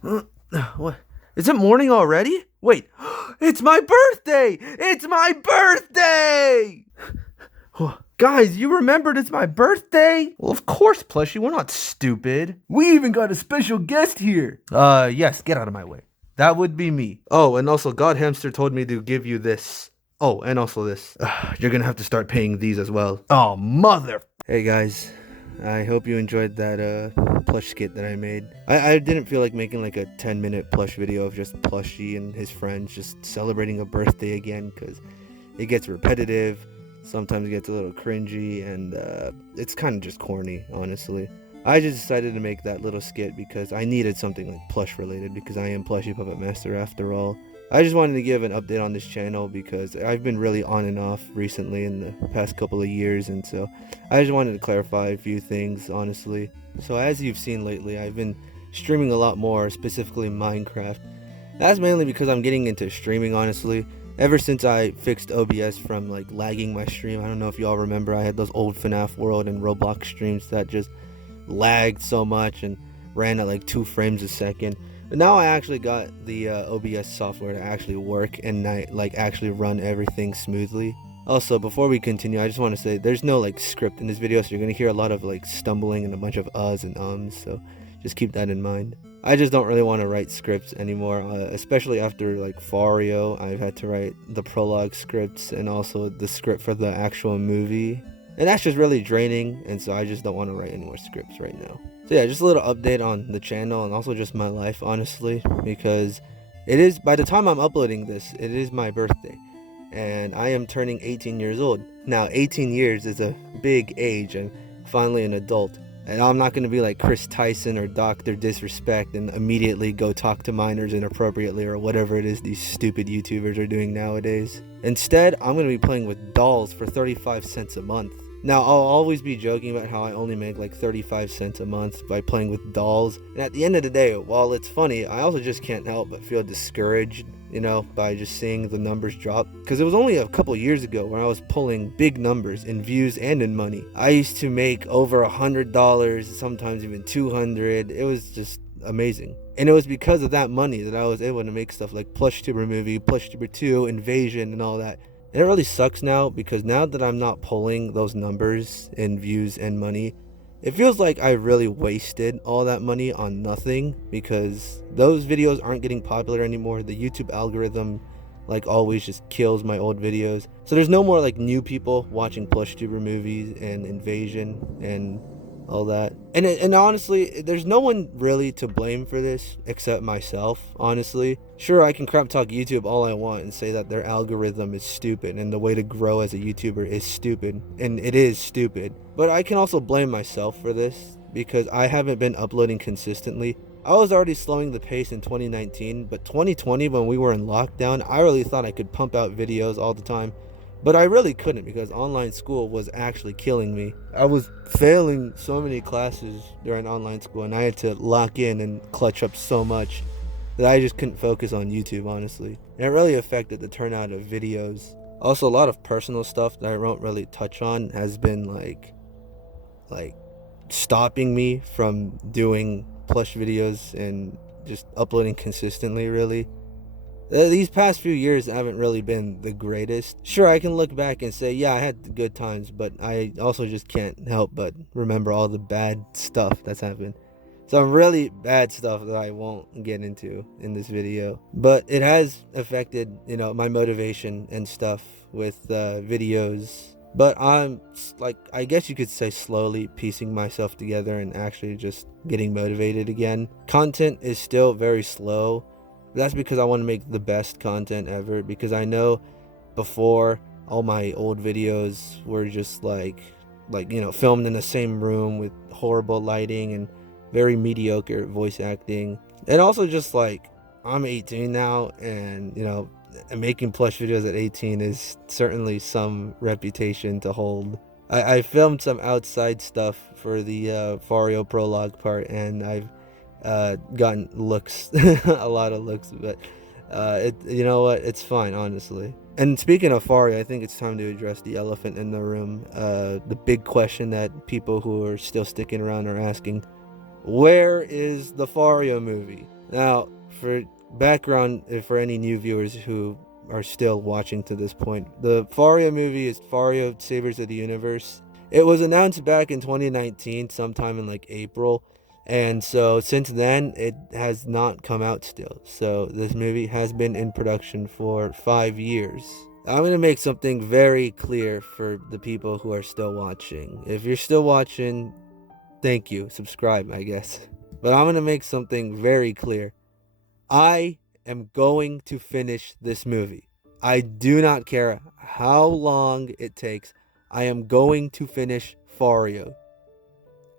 What? Is it morning already? Wait, it's my birthday! It's my birthday! Guys, you remembered it's my birthday? Well, of course, Plushie, we're not stupid. We even got a special guest here. Yes, get out of my way. That would be me. Oh, and also, God Hamster told me to give you this. Oh, and also this. You're gonna have to start paying these as well. Oh, mother. Hey, guys. I hope you enjoyed that, plush skit that I made. I didn't feel like making like a 10-minute plush video of just Plushie and his friends just celebrating a birthday again, because it gets repetitive. Sometimes it gets a little cringy, and it's kind of just corny, honestly. I just decided to make that little skit because I needed something like plush related, because I am PlushiePuppetMaster after all. I just wanted to give an update on this channel because I've been really on and off recently in the past couple of years, and so I just wanted to clarify a few things, honestly. So as you've seen lately, I've been streaming a lot more, specifically Minecraft. That's mainly because I'm getting into streaming, honestly. Ever since I fixed OBS from like lagging my stream, I don't know if y'all remember, I had those old FNAF World and Roblox streams that just lagged so much and ran at like 2 frames a second. But now I actually got the OBS software to actually work and actually run everything smoothly. Also, before we continue, I just want to say there's no like script in this video, so you're gonna hear a lot of like stumbling and a bunch of uhs and ums. So just keep that in mind. I just don't really want to write scripts anymore, especially after like Fario. I've had to write the prologue scripts and also the script for the actual movie, and that's just really draining, and so I just don't want to write any more scripts right now. So yeah, just a little update on the channel and also just my life, honestly, because it is, by the time I'm uploading this, it is my birthday, and I am turning 18 years old. Now, 18 years is a big age, and finally an adult. And I'm not going to be like Chris Tyson or Dr. Disrespect and immediately go talk to minors inappropriately or whatever it is these stupid YouTubers are doing nowadays. Instead, I'm going to be playing with dolls for 35 cents a month. Now, I'll always be joking about how I only make like 35 cents a month by playing with dolls. And at the end of the day, while it's funny, I also just can't help but feel discouraged, you know, by just seeing the numbers drop. Because it was only a couple years ago when I was pulling big numbers in views and in money. I used to make over $100, sometimes even $200. It was just amazing. And it was because of that money that I was able to make stuff like Plushtuber movie, Plushtuber 2, Invasion, and all that. And it really sucks now, because now that I'm not pulling those numbers in views and money, it feels like I really wasted all that money on nothing, because those videos aren't getting popular anymore. The YouTube algorithm, like always, just kills my old videos. So there's no more like new people watching Plushtuber movies and Invasion and all that. And honestly, there's no one really to blame for this except myself, honestly. Sure, I can crap talk YouTube all I want and say that their algorithm is stupid and the way to grow as a YouTuber is stupid, and it is stupid. But I can also blame myself for this because I haven't been uploading consistently. I was already slowing the pace in 2019, but 2020, when we were in lockdown, I really thought I could pump out videos all the time. But I really couldn't, because online school was actually killing me. I was failing so many classes during online school, and I had to lock in and clutch up so much that I just couldn't focus on YouTube, honestly. And it really affected the turnout of videos. Also, a lot of personal stuff that I won't really touch on has been like stopping me from doing plush videos and just uploading consistently, really. These past few years haven't really been the greatest. Sure, I can look back and say, yeah, I had good times, but I also just can't help but remember all the bad stuff that's happened. Some really bad stuff that I won't get into in this video. But it has affected, you know, my motivation and stuff with videos. But I'm, like, I guess you could say slowly piecing myself together and actually just getting motivated again. Content is still very slow. That's because I want to make the best content ever, because I know before all my old videos were just like you know, filmed in the same room with horrible lighting and very mediocre voice acting. And also just like, I'm 18 now, and you know, making plush videos at 18 is certainly some reputation to hold. I filmed some outside stuff for the Fario prologue part, and I've gotten looks, a lot of looks, but you know what, it's fine, honestly. And speaking of Fario, I think it's time to address the elephant in the room, the big question that people who are still sticking around are asking: where is the Fario movie? Now, for background, for any new viewers who are still watching to this point, the Fario movie is Fario Savers of the Universe. It was announced back in 2019, sometime in like April, and so since then it has not come out still. So this movie has been in production for 5 years. I'm going to make something very clear for the people who are still watching. If you're still watching, thank you. Subscribe, I guess. But I'm going to make something very clear. I am going to finish this movie. I do not care how long it takes. I am going to finish Fario.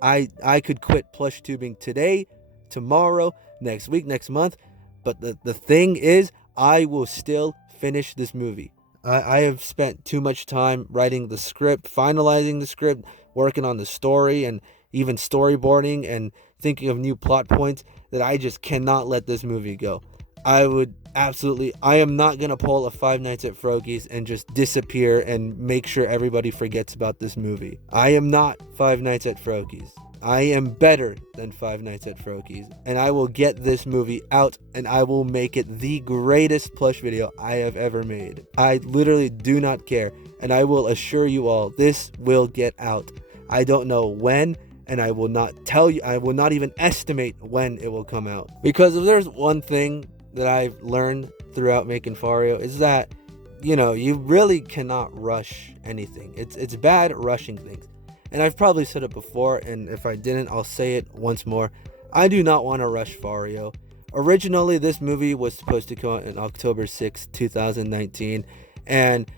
I could quit plush tubing today, tomorrow, next week, next month. But the thing is, I will still finish this movie. I have spent too much time writing the script, finalizing the script, working on the story, and even storyboarding and thinking of new plot points that I just cannot let this movie go. I am not going to pull a Five Nights at Frokies and just disappear and make sure everybody forgets about this movie. I am not Five Nights at Frokies. I am better than Five Nights at Frokies, and I will get this movie out, and I will make it the greatest plush video I have ever made. I literally do not care, and I will assure you all, this will get out. I don't know when, and I will not tell you, I will not even estimate when it will come out. Because if there's one thing that I've learned throughout making Fario, is that, you really cannot rush anything. It's bad rushing things. And I've probably said it before, and if I didn't, I'll say it once more. I do not want to rush Fario. Originally, this movie was supposed to come out on October 6th, 2019, and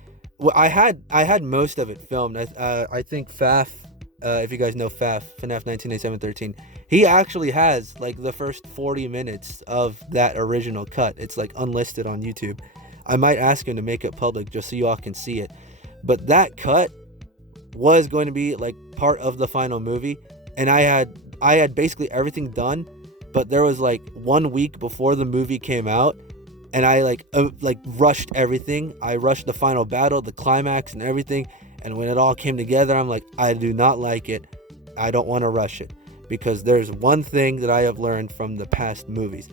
I had most of it filmed. I think Faf, if you guys know Faf, FNAF 1987-13, he actually has like the first 40 minutes of that original cut. It's like unlisted on YouTube. I might ask him to make it public just so you all can see it. But that cut was going to be like part of the final movie, and I had basically everything done, but there was like 1 week before the movie came out, and I rushed everything. I rushed the final battle, the climax, and everything. And when it all came together, I'm like, I do not like it. I don't want to rush it, because there's one thing that I have learned from the past movies: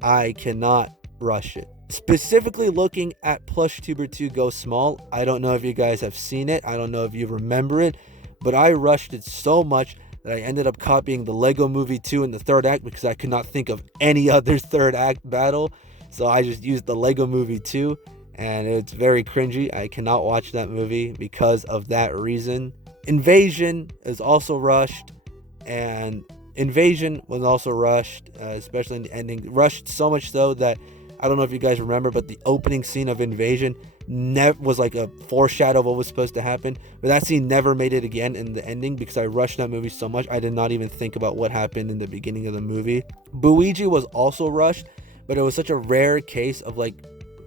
I cannot rush it. Specifically looking at Plushtuber 2 Go Small, I don't know if you guys have seen it, I don't know if you remember it, but I rushed it so much that I ended up copying the Lego Movie 2 in the third act because I could not think of any other third act battle, so I just used the Lego Movie 2, and it's very cringy. I cannot watch that movie because of that reason. Invasion is also rushed, and Invasion was also rushed, especially in the ending. Rushed so much so that, I don't know if you guys remember, but the opening scene of Invasion was like a foreshadow of what was supposed to happen. But that scene never made it again in the ending because I rushed that movie so much. I did not even think about what happened in the beginning of the movie. Buigi was also rushed, but it was such a rare case of like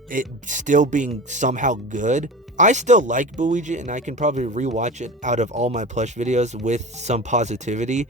it still being somehow good. I still like Buigi, and I can probably rewatch it out of all my plush videos with some positivity.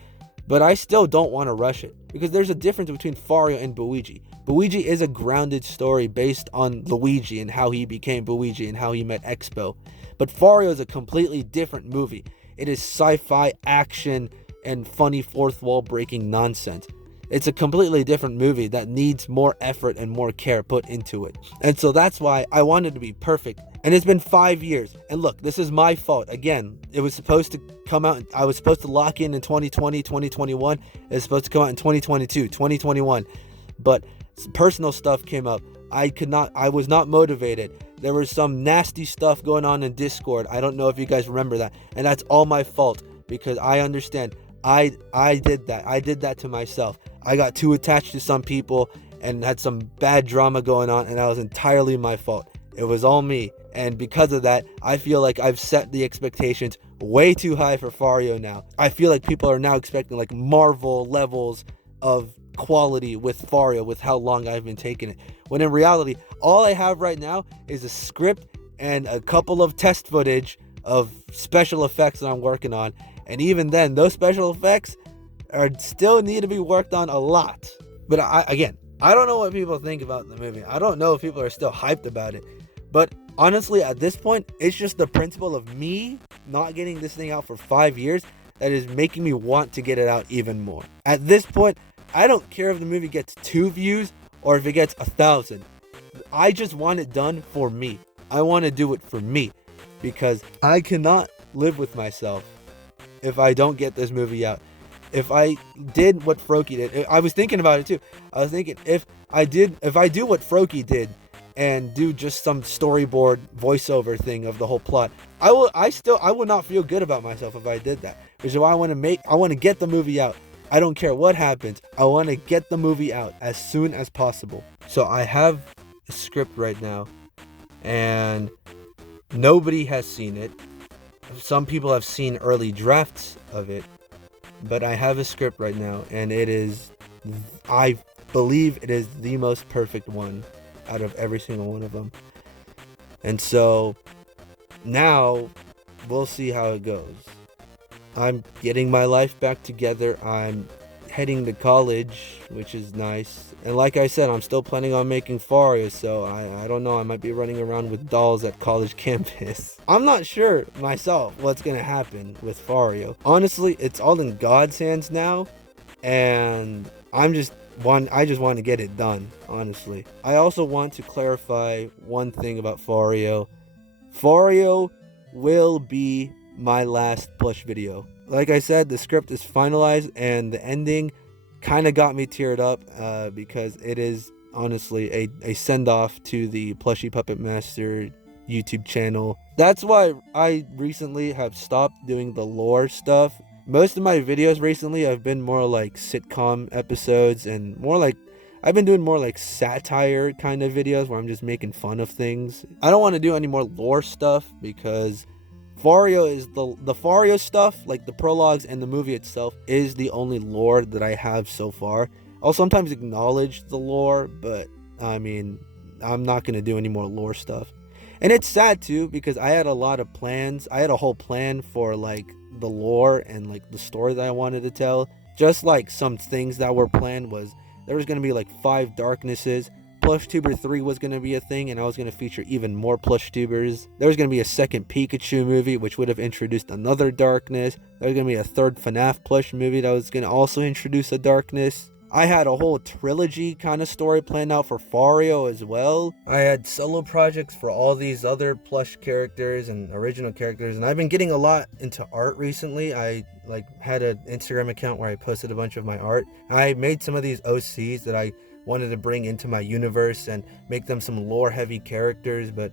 But I still don't want to rush it, because there's a difference between Fario and Buigi. Buigi is a grounded story based on Luigi and how he became Buigi and how he met Expo. But Fario is a completely different movie. It is sci-fi, action, and funny fourth wall breaking nonsense. It's a completely different movie that needs more effort and more care put into it. And so that's why I wanted to be perfect. And it's been 5 years. And look, this is my fault. Again, it was supposed to come out. I was supposed to lock in 2020, 2021. It was supposed to come out in 2022, 2021. But personal stuff came up. I was not motivated. There was some nasty stuff going on in Discord. I don't know if you guys remember that. And that's all my fault, because I understand. I did that. I did that to myself. I got too attached to some people and had some bad drama going on, and that was entirely my fault. It was all me. And because of that, I feel like I've set the expectations way too high for Fario now. I feel like people are now expecting like Marvel levels of quality with Fario, with how long I've been taking it. When in reality, all I have right now is a script and a couple of test footage of special effects that I'm working on. And even then, those special effects still need to be worked on a lot. But I don't know what people think about the movie. I don't know if people are still hyped about it. But honestly, at this point, it's just the principle of me not getting this thing out for 5 years that is making me want to get it out even more. At this point, I don't care if the movie gets 2 views or if it gets 1,000. I just want it done for me. I want to do it for me because I cannot live with myself if I don't get this movie out. If I did what Froki did, I was thinking about it too. I was thinking if I do what Froki did and do just some storyboard voiceover thing of the whole plot, I would not feel good about myself if I did that. Which is why I want to get the movie out. I don't care what happens. I want to get the movie out as soon as possible. So I have a script right now, and nobody has seen it. Some people have seen early drafts of it, but I have a script right now, and I believe it is the most perfect one out of every single one of them. And so now we'll see how it goes. I'm getting my life back together. I'm heading to college, which is nice. And like I said, I'm still planning on making Faria, so I don't know. I might be running around with dolls at college campus. I'm not sure myself what's going to happen with Fario. Honestly, it's all in God's hands now, and I just want to get it done, honestly. I also want to clarify one thing about Fario. Fario will be my last plush video. Like I said, the script is finalized, and the ending kind of got me teared up because it is honestly a send-off to the PlushiePuppetMaster YouTube channel. That's why I recently have stopped doing the lore stuff. Most of my videos recently have been more like sitcom episodes and I've been doing more like satire kind of videos where I'm just making fun of things. I don't want to do any more lore stuff because Fario is the Fario stuff, like the prologues and the movie itself, is the only lore that I have so far. I'll sometimes acknowledge the lore, but I mean, I'm not going to do any more lore stuff. And it's sad too, because I had a lot of plans. I had a whole plan for like the lore and like the story that I wanted to tell. Just like some things that were planned was there was going to be like 5 darknesses. Plushtuber 3 was going to be a thing, and I was going to feature even more Plushtubers. There was going to be a second Pikachu movie, which would have introduced another darkness. There was going to be a third FNAF plush movie that was going to also introduce a darkness. I had a whole trilogy kind of story planned out for Fario as well. I had solo projects for all these other plush characters and original characters, and I've been getting a lot into art recently. I had an Instagram account where I posted a bunch of my art. I made some of these OCs that I wanted to bring into my universe and make them some lore heavy characters, but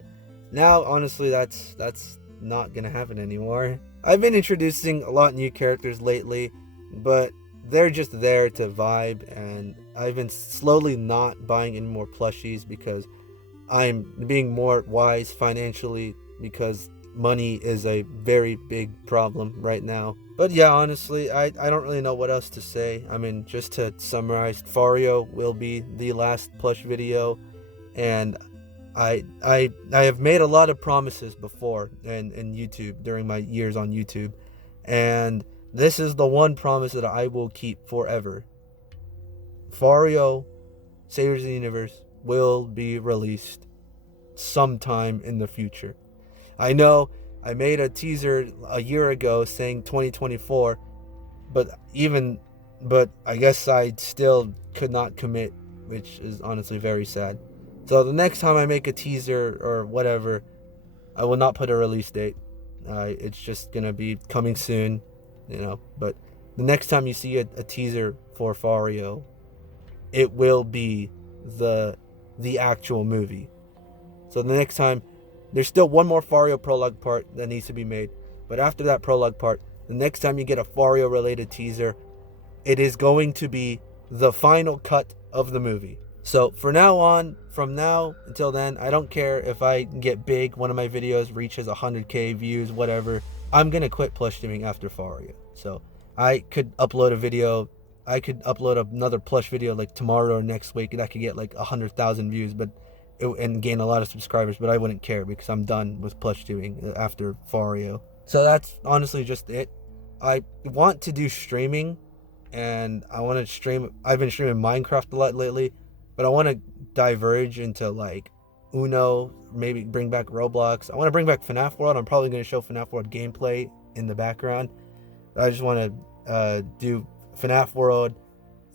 now honestly that's not gonna happen anymore. I've been introducing a lot of new characters lately, but they're just there to vibe, and I've been slowly not buying any more plushies because I'm being more wise financially, because money is a very big problem right now. But yeah, honestly, I don't really know what else to say. I mean, just to summarize, Fario will be the last plush video, and I have made a lot of promises before in YouTube during my years on YouTube, and this is the one promise that I will keep forever. Fario, Saviors of the Universe, will be released sometime in the future. I know I made a teaser a year ago saying 2024, but I guess I still could not commit, which is honestly very sad. So the next time I make a teaser or whatever, I will not put a release date. It's just gonna be coming soon, but the next time you see a teaser for Fario, it will be the actual movie. So the next time, there's still one more Fario prologue part that needs to be made, but after that prologue part, the next time you get a Fario related teaser, it is going to be the final cut of the movie. So from now until then, I don't care if I get big, one of my videos reaches 100k views, whatever. I'm gonna quit plush doing after Fario. So I could upload another plush video like tomorrow or next week, and I could get like 100,000 views, and gain a lot of subscribers, but I wouldn't care because I'm done with plush doing after Fario. So that's honestly just it. I want to do streaming, and I want to stream. I've been streaming Minecraft a lot lately, but I want to diverge into like Uno, maybe bring back Roblox. I want to bring back FNAF World. I'm probably going to show FNAF World gameplay in the background. I just want to do FNAF World,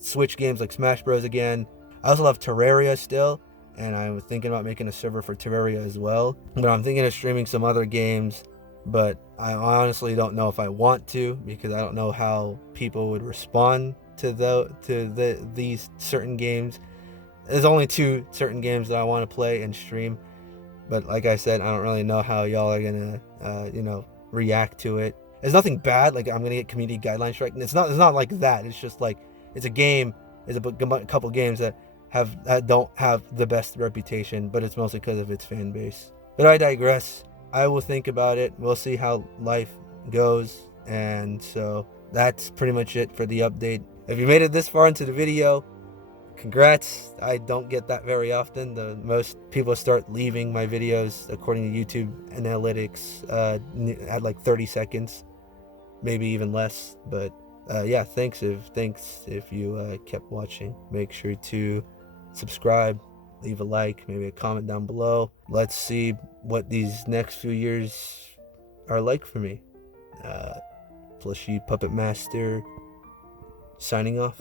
Switch games like Smash Bros. Again. I also love Terraria still, and I was thinking about making a server for Terraria as well. But I'm thinking of streaming some other games, but I honestly don't know if I want to, because I don't know how people would respond to these certain games. There's only 2 certain games that I want to play and stream, but like I said, I don't really know how y'all are gonna react to it. It's nothing bad, like I'm gonna get community guideline strike. It's not like that. It's just like it's a game. It's a couple games that don't have the best reputation, but it's mostly because of its fan base. But I digress. I will think about it. We'll see how life goes, and so that's pretty much it for the update. If you made it this far into the video, congrats. I don't get that very often. The most people start leaving my videos, according to YouTube analytics, at like 30 seconds, maybe even less. But yeah, thanks if you kept watching. Make sure to subscribe, leave a like, maybe a comment down below. Let's see what these next few years are like for me. PlushiePuppetMaster signing off.